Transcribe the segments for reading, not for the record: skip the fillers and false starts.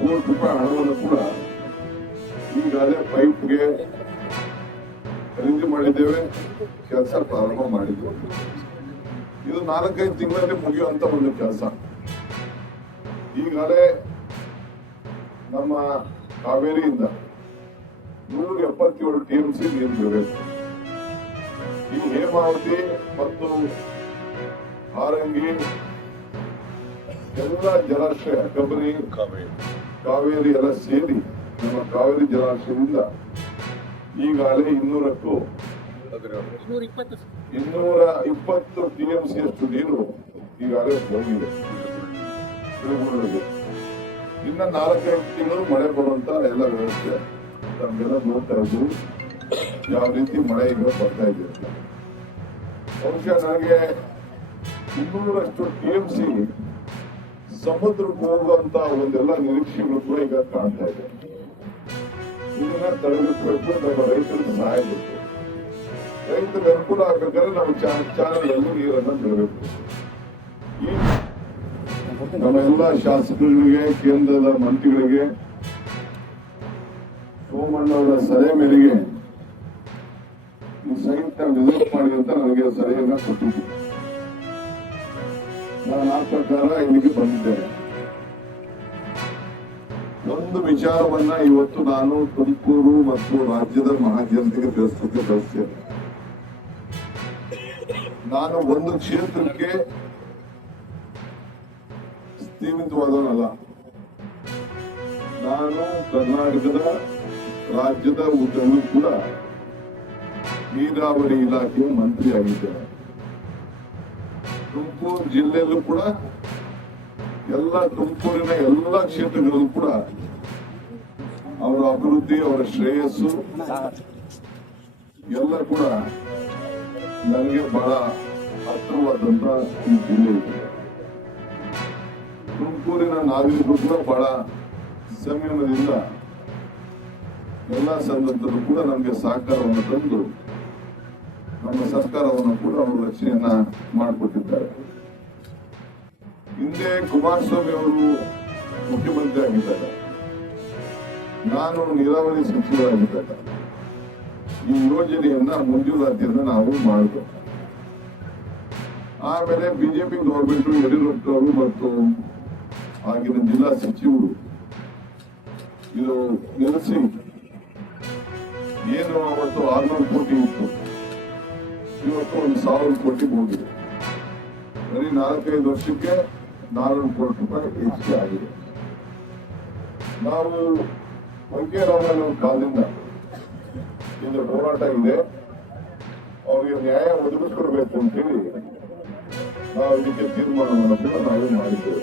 ಕೋಟಿ ರೂಪಾಯಿ ಹಣವನ್ನು ಕೂಡ ಈಗಾಗಲೇ ಪೈಪ್ಗೆ ಖರೀದಿ ಮಾಡಿದ್ದೇವೆ, ಕೆಲಸ ಪ್ರಾರಂಭ ಮಾಡಿದ್ದೇವೆ. ಇದು 4-5 ತಿಂಗಳಲ್ಲಿ ಮುಗಿಯುವಂತ ಒಂದು ಕೆಲಸ. ಈಗಾಗಲೇ ನಮ್ಮ ಕಾವೇರಿಯಿಂದ 177 TMC ನೀರು ಬಿಡಬೇಕು. ಈ ಹೇಮಾವತಿ ಮತ್ತು ಹಾರಂಗಿ ಎಲ್ಲ ಜಲಾಶಯ, ಕಬಿನಿ, ಕಾವೇರಿ ಎಲ್ಲ ಸೇರಿ ನಮ್ಮ ಕಾವೇರಿ ಜಲಾಶಯದಿಂದ ಈಗಾಗಲೇ 220 TMC ಅಷ್ಟು ನೀರು ಈಗಾಗಲೇ ಹೋಗಿದೆ. ಇನ್ನ 4-5 ತಿಂಗಳು ಮಳೆ ಬರುವಂತ ಎಲ್ಲ ವ್ಯವಸ್ಥೆ ನಮ್ಗೆಲ್ಲ ನೋಡ್ತಾ ಇದ್ವಿ, ಯಾವ ರೀತಿ ಮಳೆ ಈಗ ಬರ್ತಾ ಇದೆ. ಬಹುಶಃ ನನಗೆ 200 TMC ಸಮುದ್ರಕ್ಕೆ ಹೋಗುವಂತ ಒಂದೆಲ್ಲ ನಿರೀಕ್ಷೆಗಳು ಕೂಡ ಈಗ ಕಾಣ್ತಾ ಇದೆ. ಇದನ್ನ ತಡೆಗಟ್ಟಬೇಕು, ನಮ್ಮ ರೈತರಿಗೆ ಸಹಾಯ ಬೇಕು. ರೈತರಿಗೆ ಅನುಕೂಲ ಆಗ್ಬೇಕಾದ್ರೆ ನಾವು ಚಾನಲ್ ಅಲ್ಲಿ ನೀರನ್ನು ಬಿಡಬೇಕು. ಈ ನಮ್ಮ ಎಲ್ಲ ಶಾಸಕರಿಗೆ, ಕೇಂದ್ರದ ಮಂತ್ರಿಗಳಿಗೆ, ಸೋಮಣ್ಣ ಅವರ ಸಲಹೆ ಮೇರೆಗೆ ಈ ಸೈಟ್ ವಿಸಿಟ್ ಮಾಡಿ ಅಂತ ನನಗೆ ಸಲಹೆಯನ್ನ ಕೊಟ್ಟಿದ್ದು. ನಾನು ಆ ಪ್ರಕಾರ ಇಲ್ಲಿಗೆ ಬಂದಿದ್ದೇನೆ. ಒಂದು ವಿಚಾರವನ್ನ ಇವತ್ತು ನಾನು ತುಮಕೂರು ಮತ್ತು ರಾಜ್ಯದ ಮಹಾಜನತೆಗೆ ತಿಳಿಸಲಿಕ್ಕೆ ಬಯಸ್ತೇನೆ. ನಾನು ಒಂದು ಕ್ಷೇತ್ರಕ್ಕೆ ಸೀಮಿತವಾದವನಲ್ಲ. ನಾನು ಕರ್ನಾಟಕದ ರಾಜ್ಯದ ಉದ್ದಕ್ಕೂ ಕೂಡ ನೀರಾವರಿ ಇಲಾಖೆ ಮಂತ್ರಿ ಆಗಿದ್ದೇನೆ. ತುಮಕೂರು ಜಿಲ್ಲೆಯಲ್ಲೂ ಕೂಡ ತುಮಕೂರಿನ ಎಲ್ಲ ಕ್ಷೇತ್ರಗಳಲ್ಲೂ ಕೂಡ ಅವರ ಅಭಿವೃದ್ಧಿ, ಅವರ ಶ್ರೇಯಸ್ಸು ಎಲ್ಲ ಕೂಡ ನನಗೆ ಬಹಳ ಹತ್ತಿರವಾದಂತ ಈ ಜಿಲ್ಲೆ ಇದೆ. ತುಮಕೂರಿನ ನಾಗರಿಕರು ಕೂಡ ಬಹಳ ಸಂಯಮದಿಂದ ಎಲ್ಲ ಸಂದರ್ಭದಲ್ಲೂ ಕೂಡ ನಮಗೆ ಸಹಕಾರವನ್ನು ತಂದು ನಮ್ಮ ಸರ್ಕಾರವನ್ನು ಕೂಡ ಅವರು ರಕ್ಷಣೆಯನ್ನ ಮಾಡಿಕೊಟ್ಟಿದ್ದಾರೆ. ಹಿಂದೆ ಕುಮಾರಸ್ವಾಮಿ ಅವರು ಮುಖ್ಯಮಂತ್ರಿ ಆಗಿದ್ದಾರೆ, ನಾನು ನೀರಾವರಿ ಸಚಿವರಾಗಿದ್ದಾಗ ಈ ಯೋಜನೆಯನ್ನ ಮಂಜೂರಾತಿಯನ್ನ ನಾವು ಮಾಡಿದ್ವಿ. ಆಮೇಲೆ ಬಿಜೆಪಿ ಗವರ್ಮೆಂಟ್ ಯಡಿಯೂರಪ್ಪನವರು ಮತ್ತು ಆಗಿನ ಜಿಲ್ಲಾ ಸಚಿವರು ಇದು ನಿಲ್ಲಿಸಿ, ಏನು ಅವತ್ತು 600 ಕೋಟಿ ಇತ್ತು, ಇವತ್ತು 1,000 ಕೋಟಿ ಹೋಗಿದೆ. ಬರೀ 4-5 ವರ್ಷಕ್ಕೆ 400 ಕೋಟಿ ರೂಪಾಯಿ ಹೆಚ್ಚಿಗೆ ಆಗಿದೆ. ನಾವು ವೆಂಕಯ್ಯರಾಮಯ್ಯ ಕಾಲದಿಂದ ಇದು ಹೋರಾಟ ಇದೆ, ಅವರಿಗೆ ನ್ಯಾಯ ಒದಗಿಸ್ಕೊಡ್ಬೇಕು ಅಂತೇಳಿ ನಾವು ಇದಕ್ಕೆ ತೀರ್ಮಾನವನ್ನು ಕೂಡ ನಾವು ಮಾಡಿದ್ದೇವೆ.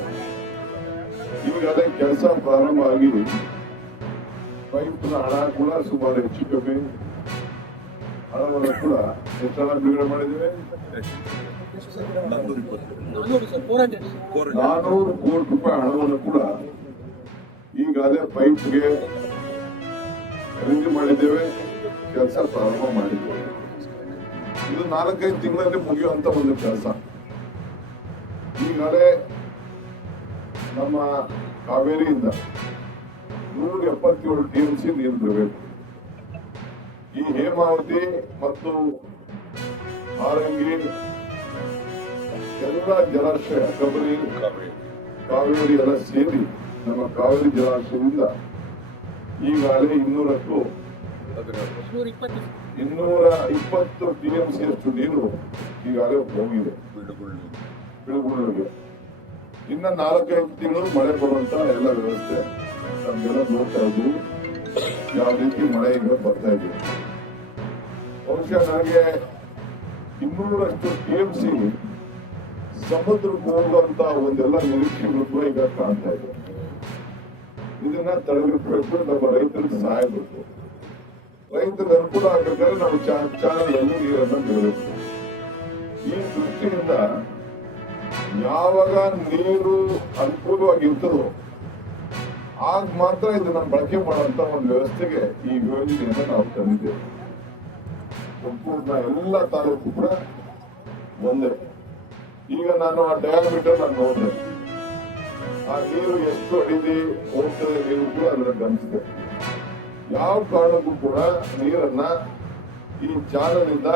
ಈಗಾಗಲೇ ಕೆಲಸ ಪ್ರಾರಂಭ ಆಗಿ ಪೈಪ್ನ ಹಣ ಕೂಡ ಸುಮಾರು ಹೆಚ್ಚು ಕಮ್ಮಿ ಹಣವನ್ನು ಕೂಡ ಹೆಚ್ಚಳ ಬಿಡುಗಡೆ ಮಾಡಿದ್ದೇವೆ. 400 ಕೋಟಿ ರೂಪಾಯಿ ಹಣವನ್ನು ಕೂಡ ಈಗಾಗಲೇ ಪೈಪ್ಗೆ ಖರೀದಿ ಮಾಡಿದ್ದೇವೆ, ಕೆಲಸ ಪ್ರಾರಂಭ ಮಾಡಿದ್ದೇವೆ. ಇದು 4-5 ತಿಂಗಳಲ್ಲಿ ಮುಗಿಯುವಂತ ಒಂದು ಕೆಲಸ. ಈಗಾಗಲೇ ನಮ್ಮ ಕಾವೇರಿಯಿಂದ 177 TMC ನೀರು ಬಿಡಬೇಕು. ಈ ಹೇಮಾವತಿ ಮತ್ತು ಹಾರಂಗಿ ಎಲ್ಲ ಜಲಾಶಯ, ಕಬಿನಿ, ಕಾವೇರಿ ಎಲ್ಲ ಸೇರಿ ನಮ್ಮ ಕಾವೇರಿ ಜಲಾಶಯದಿಂದ ಈಗಾಗಲೇ 220 TMC ಅಷ್ಟು ನೀರು ಈಗಾಗಲೇ ಹೋಗಿದೆ ಬಿಳುಗುಳಿಗೆ. ಇನ್ನ 4-5 ತಿಂಗಳು ಮಳೆ ಬರುವಂತ ಎಲ್ಲ ವ್ಯವಸ್ಥೆ ನಮ್ಗೆಲ್ಲ ನೋಡ್ತಾ ಇದ್ವಿ, ಯಾವ ರೀತಿ ಮಳೆ ಈಗ ಬರ್ತಾ ಇದೆ. ಬಹುಶಃ ನನಗೆ 200 TMC ಸಮುದ್ರಕ್ಕೆ ಹೋಗುವಂತ ಒಂದೆಲ್ಲ ನಿರೀಕ್ಷೆಗಳು ಕೂಡ ಈಗ ಕಾಣ್ತಾ ಇದೆ. ಇದನ್ನ ತಡೆಗಟ್ಟಬೇಕು, ನಮ್ಮ ರೈತರಿಗೆ ಸಹಾಯ ಬೇಕು. ರೈತರಿಗೆ ಅನುಕೂಲ ಆಗಬೇಕಾದ್ರೆ ನಾವು ಚಾನಲ್ ಅಲ್ಲಿ ನೀರನ್ನು ಬಿಡಬೇಕು. ಈ ದೃಷ್ಟಿಯಿಂದ ಯಾವಾಗ ನೀರು ಅನುಕೂಲವಾಗಿರ್ತದೋ ಆಗ ಮಾತ್ರ ಇದನ್ನ ಬಳಕೆ ಮಾಡುವಂತ ಒಂದು ವ್ಯವಸ್ಥೆಗೆ ಈ ಯೋಜನೆಯನ್ನು ನಾವು ತಂದಿದ್ದೇವೆ. ತುಮಕೂರಿನ ಎಲ್ಲ ತಾಲೂಕು ಕೂಡ ಒಂದೇ. ಈಗ ನಾನು ಆ ಡಯಾಮೀಟರ್ ನಾನು ನೋಡಿದೆ, ಆ ನೀರು ಎಷ್ಟು ಅಡಿಲಿ ಹೋಗ್ತದೆ ನೀರು ಕೂಡ ಅದನ್ನ ಗಮನಿಸಿದೆ. ಯಾವ ಕಾರಣಕ್ಕೂ ಕೂಡ ನೀರನ್ನ ಈ ಚಾನಲ್ನಿಂದ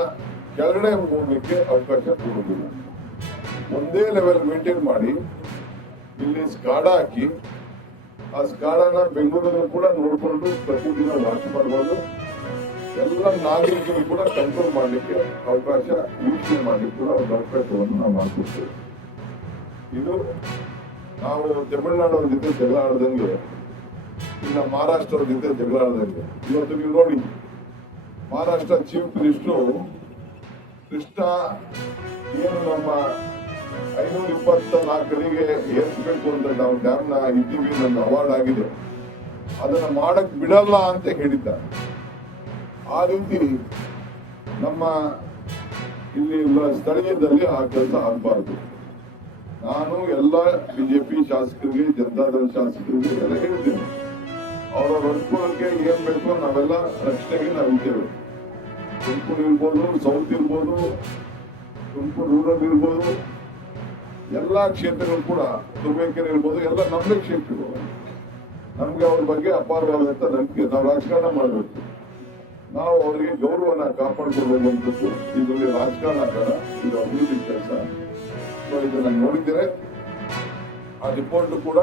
ಕೆಳಗಡೆ ಹೋಗ್ಲಿಕ್ಕೆ ಅವಕಾಶ ಕೊಡುವುದಿಲ್ಲ. ಒಂದೇ ಲೆವೆಲ್ ಮೇಂಟೈನ್ ಮಾಡಿ ಇಲ್ಲಿ ಸ್ಕಾಡಾ ಹಾಕಿ ಆ ಸ್ಕಾಡಾನ ಬೆಂಗಳೂರಲ್ಲಿ ಕೂಡ ನೋಡಿಕೊಂಡು ಪ್ರತಿದಿನ ವಾಚ್ ಮಾಡಬಹುದು. ಎಲ್ಲ ನಾಗರಿಕರು ಕೂಡ ಕಂಟ್ರೋಲ್ ಮಾಡಲಿಕ್ಕೆ ಅವಕಾಶ, ವೀಕ್ಷಣೆ ಮಾಡಲಿಕ್ಕೆ ಕೂಡ ಒಂದು ಅವಕಾಶವನ್ನು ನಾವು ಮಾಡ್ಕೊಡ್ತೇವೆ. ಇದು ನಾವು ತಮಿಳುನಾಡು ಜೊತೆ ಜಗಳ ಆಡದಂಗೆ, ಇನ್ನ ಮಹಾರಾಷ್ಟ್ರದ ಜೊತೆ ಜಗಳ ಆಡದಂಗೆ. ಇವತ್ತು ನೀವು ನೋಡಿ, ಮಹಾರಾಷ್ಟ್ರ ಚೀಫ್ ಮಿನಿಸ್ಟರ್ ಕೃಷ್ಣ ಏನು ನಮ್ಮ 524 ಅಡಿಗೆ ಏರಿಸಬೇಕು ಅಂತ ನಾವು ಡ್ಯಾಮ್ನ ಇದ್ದೀವಿ, ನನ್ನ ಅವಾರ್ಡ್ ಆಗಿದೆ, ಅದನ್ನ ಮಾಡಕ್ ಬಿಡಲ್ಲ ಅಂತ ಹೇಳಿದ್ದಾರೆ. ಆ ರೀತಿ ನಮ್ಮ ಇಲ್ಲಿ ಸ್ಥಳೀಯದಲ್ಲಿ ಆ ಕೆಲಸ ಆಗಬಾರ್ದು. ನಾನು ಎಲ್ಲ ಬಿಜೆಪಿ ಶಾಸಕರಿಗೆ, ಜನತಾದಳ ಶಾಸಕರಿಗೆ ಎಲ್ಲ ಹೇಳ್ತೇನೆ, ಅವರವ್ರ ಅನುಕೂಲಕ್ಕೆ ಏನ್ ಬೇಕೋ ನಾವೆಲ್ಲ ರಕ್ಷಣೆಗೆ ನಾವಿದ್ದೇವೆ. ತುಮಕೂರು ಇರ್ಬೋದು, ಸೌತ್ ಇರ್ಬೋದು, ತುಮಕೂರು ರೂರಲ್ ಇರ್ಬೋದು, ಎಲ್ಲಾ ಕ್ಷೇತ್ರಗಳು ಕೂಡ, ತುರುವೇಕೆರೆ ಇರ್ಬೋದು, ಎಲ್ಲ ನಮ್ಮದೇ ಕ್ಷೇತ್ರಗಳು. ನಮ್ಗೆ ಅವ್ರ ಬಗ್ಗೆ ಅಪಾರವಾದಂತ ನಂಬಿಕೆ. ನಾವು ರಾಜಕಾರಣ ಮಾಡಬೇಕು, ನಾವು ಅವರಿಗೆ ಗೌರವನ ಕಾಪಾಡಿಕೊಳ್ಳುವಂಥದ್ದು. ಇದರಲ್ಲಿ ರಾಜಕಾರಣ ಬೇಡ, ಇದು ಅಭಿವೃದ್ಧಿ ಕೆಲಸ. ಸೊ ಇದನ್ನ ನೋಡಿದರೆ ಆ ರಿಪೋರ್ಟ್ ಕೂಡ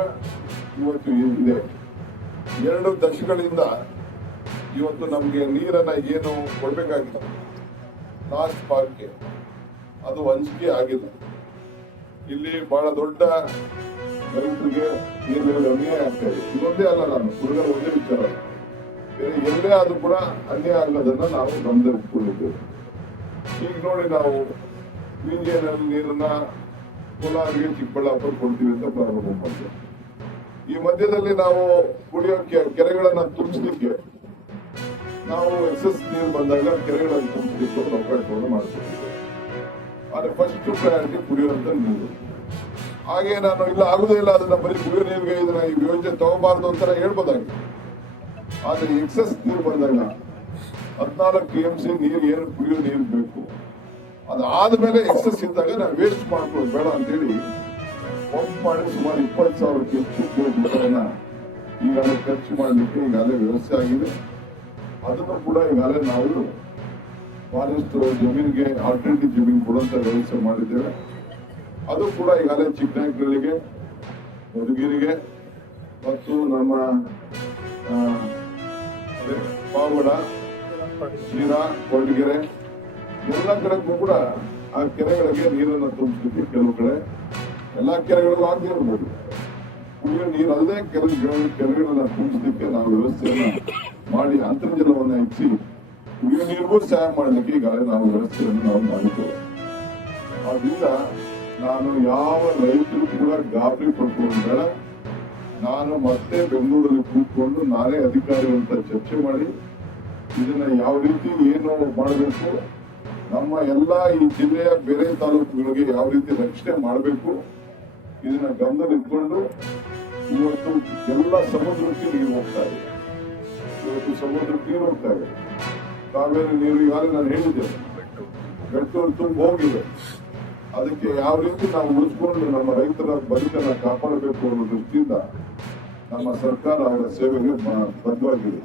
ಇವತ್ತು ಇದೆ. 2 ದಶಕಗಳಿಂದ ಇವತ್ತು ನಮ್ಗೆ ನೀರನ್ನ ಏನು ಕೊಡ್ಬೇಕಾಗಿತ್ತು ಲಾಸ್ಟ್ ಪಾರ್ಕ್ಗೆ, ಅದು ಹಂಚಿಕೆ ಆಗಿಲ್ಲ. ಇಲ್ಲಿ ಬಹಳ ದೊಡ್ಡ ರೈತರಿಗೆ ನೀರಿನಲ್ಲಿ ಅನ್ಯಾಯ ಆಗ್ತಾ ಇದೆ. ಇದೊಂದೇ ಅಲ್ಲ, ನಾನು ಹುಡುಗರ ಒಂದೇ ವಿಚಾರ, ಬೇರೆ ಎಲ್ಲೇ ಆದ್ರೂ ಕೂಡ ಅನ್ಯಾಯ ಆಗೋದನ್ನ ನಾವು ಗಮನದಲ್ಲಿಟ್ಕೊಂಡಿದ್ದೇವೆ. ಈಗ ನೋಡಿ, ನಾವು ಪಿಂಜೇನಲ್ಲಿ ನೀರನ್ನ ಕೋಲಾರಿಗೆ, ಚಿಕ್ಕಬಳ್ಳಾಪುರ ಕೊಡ್ತೀವಿ ಅಂತ ಪ್ರಾರಂಭ ಮಾಡಿದ್ವಿ. ಈ ಮಧ್ಯದಲ್ಲಿ ನಾವು ಕುಡಿಯೋ ಕೆರೆಗಳನ್ನ ತುಂಬಿಸ್ಲಿಕ್ಕೆ, ನಾವು ಎಕ್ಸಸ್ ನೀರು ಬಂದಾಗ ಕೆರೆಗಳನ್ನು ತುಂಬಿಸ್ಲಿಕ್ಕೆ ಒಂದು ಅವಕಾಶವನ್ನು ಮಾಡಿಕೊಟ್ಟಿದ್ದೇವೆ. ಆದ್ರೆ ಫಸ್ಟ್ ಪ್ರಯಾರಿಟಿ ಕುಡಿಯುವಂತ ನೀರು. ಹಾಗೆ ನಾನು ಇಲ್ಲ ಆಗುದೇ ಇಲ್ಲ, ಅದನ್ನ ಬರೀ ಕುಡಿಯೋ ನೀರಿಗೆ ಇದನ್ನ ಈ ಯೋಜನೆ ತಗೋಬಾರ್ದು ಅಂತ ಹೇಳ್ಬೋದಾಗಿ. ಆದ್ರೆ ಎಕ್ಸಸ್ ನೀರು ಬಂದಾಗ 14 TMC ನೀರು ಏನು ಕುಡಿಯೋ ನೀರು ಬೇಕು, ಅದಾದ್ಮೇಲೆ ಎಕ್ಸಸ್ ಇದ್ದಾಗ ನಾವು ವೇಸ್ಟ್ ಮಾಡ್ಕೊಳ್ಳೋದು ಬೇಡ ಅಂತೇಳಿ ಪಂಪ್ ಮಾಡಿ ಸುಮಾರು 20,000 ಹೆಚ್ಚು ಕೋಟಿ ರೂಪಾಯಿನ ಈಗಾಗಲೇ ಖರ್ಚು ಮಾಡಲಿಕ್ಕೆ ಈಗಾಗಲೇ ವ್ಯವಸ್ಥೆ ಆಗಿದೆ. ಅದನ್ನು ಕೂಡ ಈಗಾಗಲೇ ನಾವು ಫಾರೆಸ್ಟ್ ಜಮೀನಿಗೆ ಆಲ್ಟರ್ನೇಟಿವ್ ಜಮೀನು ಕೊಡುವಂತ ವ್ಯವಸ್ಥೆ ಮಾಡಿದ್ದೇವೆ. ಅದು ಕೂಡ ಈಗಾಗಲೇ ಚಿಕ್ಕನಾಯಕನಹಳ್ಳಿಗೆ, ಮಧುಗಿರಿಗೆ ಮತ್ತು ನಮ್ಮ ಪಾವಗಡ, ಶಿರಾ, ಕೊರಟಗೆರೆ ಎಲ್ಲ ಕಡೆಗೂ ಕೂಡ ಆ ಕೆರೆಗಳಿಗೆ ನೀರನ್ನು ತುಂಬಿಸಲಿಕ್ಕೆ ಕೆಲವು ಕಡೆ, ಎಲ್ಲಾ ಕೆರೆಗಳಿಗೂ ಆಗದೆ ಇರ್ಬೋದು, ಕುಡಿಯೋ ನೀರು ಅಲ್ಲದೆ ಕೆರೆಗಳನ್ನ ತುಂಬಿಸಲಿಕ್ಕೆ ನಾವು ವ್ಯವಸ್ಥೆಯನ್ನ ಮಾಡಿ ಅಂತರ್ಜಲವನ್ನ ಹೆಚ್ಚಿ ಕುಡಿಯೋ ನೀರಿಗೂ ಸಹಾಯ ಮಾಡಲಿಕ್ಕೆ ಈಗಾಗಲೇ ನಾವು ವ್ಯವಸ್ಥೆಯನ್ನು ನಾವು ಮಾಡಿದ್ದೇವೆ. ಆದ್ರಿಂದ ನಾನು ಯಾವ ರೈತರು ಕೂಡ ಗಾಬರಿ ಪಡ್ಕೊಂಡು ಬೇಡ, ನಾನು ಮತ್ತೆ ಬೆಂಗಳೂರಲ್ಲಿ ಕೂತ್ಕೊಂಡು ನಾನೇ ಅಧಿಕಾರಿಗಳಂತ ಚರ್ಚೆ ಮಾಡಿ ಇದನ್ನ ಯಾವ ರೀತಿ ಏನು ಮಾಡಬೇಕು, ನಮ್ಮ ಎಲ್ಲ ಈ ಜಿಲ್ಲೆಯ ಬೇರೆ ತಾಲೂಕುಗಳಿಗೆ ಯಾವ ರೀತಿ ರಕ್ಷಣೆ ಮಾಡಬೇಕು, ಇದನ್ನ ಗಮನದಲ್ಲಿಟ್ಕೊಂಡು ಇವತ್ತು ಎಲ್ಲ ಸಮುದ್ರಕ್ಕೆ ನೀರು ಹೋಗ್ತಾ ಇದೆ. ಇವತ್ತು ಸಮುದ್ರಕ್ಕೆ ನೀರು ಹೋಗ್ತಾ ಇದೆ. ಕಾವೇರಿ ನೀರು ಈಗಾಗಲೇ ನಾನು ಹೇಳಿದ್ದೆ, ಬೆಟ್ಟೂರು ತುಂಬ ಹೋಗಿದೆ. ಅದಕ್ಕೆ ಯಾವ ರೀತಿ ನಾವು ಉಳಿಸ್ಕೊಂಡು ನಮ್ಮ ರೈತರ ಬದುಕನ್ನ ಕಾಪಾಡಬೇಕು ಅನ್ನೋ ದೃಷ್ಟಿಯಿಂದ ನಮ್ಮ ಸರ್ಕಾರ ಅವರ ಸೇವೆಗೆ ಬದ್ಧವಾಗಿದೆ.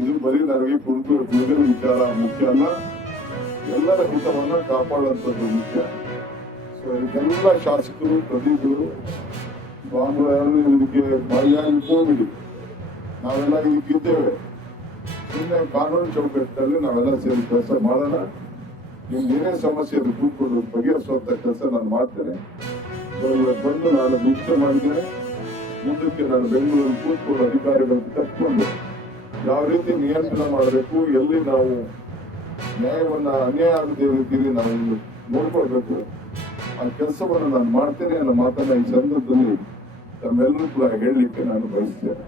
ಇದು ಬರೀ ನನಗೆ ಕುಡಿದ ವಿಚಾರ ಮುಖ್ಯ ಅಲ್ಲ, ಎಲ್ಲರ ಹಿತವನ್ನ ಕಾಪಾಡುವಂಥದ್ದು ಮುಖ್ಯ. ಸೊ ಇದಕ್ಕೆಲ್ಲ ಶಾಸಕರು, ಪ್ರತಿಗಳು, ಬಾಂಬುಗಳನ್ನು ಇದಕ್ಕೆ ಬಾಯಿಯಾಗಿ ಹೋಗ್ಬಿಡಿ. ನಾವೆಲ್ಲ ಇದಕ್ಕಿದ್ದೇವೆ. ಸುಮ್ಮನೆ ಕಾನೂನು ಚೌಕಟ್ಟಿನಲ್ಲಿ ನಾವೆಲ್ಲ ಸೇರಿ ಕೆಲಸ ಮಾಡೋಣ. ನಿಮ್ಗೆ ಏನೇ ಸಮಸ್ಯೆ ಇದೆ ಕೂತ್ಕೊಂಡು ಬಗೆಹರಿಸುವಂತ ಕೆಲಸ ನಾನು ಮಾಡ್ತೇನೆ. ಸೊ ಇವತ್ತು ಬಂದು ನಾನು ವೀಕ್ಷಣೆ ಮಾಡಿದ್ದೇನೆ. ಮುಂದಕ್ಕೆ ನಾನು ಬೆಂಗಳೂರಲ್ಲಿ ಕೂತ್ಕೊಂಡು ಅಧಿಕಾರಿಗಳನ್ನು ಕಟ್ಕೊಂಡು ಯಾವ ರೀತಿ ನಿಯಂತ್ರಣ ಮಾಡಬೇಕು, ಎಲ್ಲಿ ನಾವು ನ್ಯಾಯವನ್ನ ಅನ್ಯಾಯ ಆಗದೇ ರೀತಿಯಲ್ಲಿ ನಾವು ನೋಡ್ಕೊಳ್ಬೇಕು, ಆ ಕೆಲಸವನ್ನು ನಾನು ಮಾಡ್ತೇನೆ ಅನ್ನೋ ಮಾತನ್ನ ಈ ಸಂದರ್ಭದಲ್ಲಿ ತಮ್ಮೆಲ್ಲರೂ ಕೂಡ ಹೇಳಲಿಕ್ಕೆ ನಾನು ಬಯಸ್ತೇನೆ.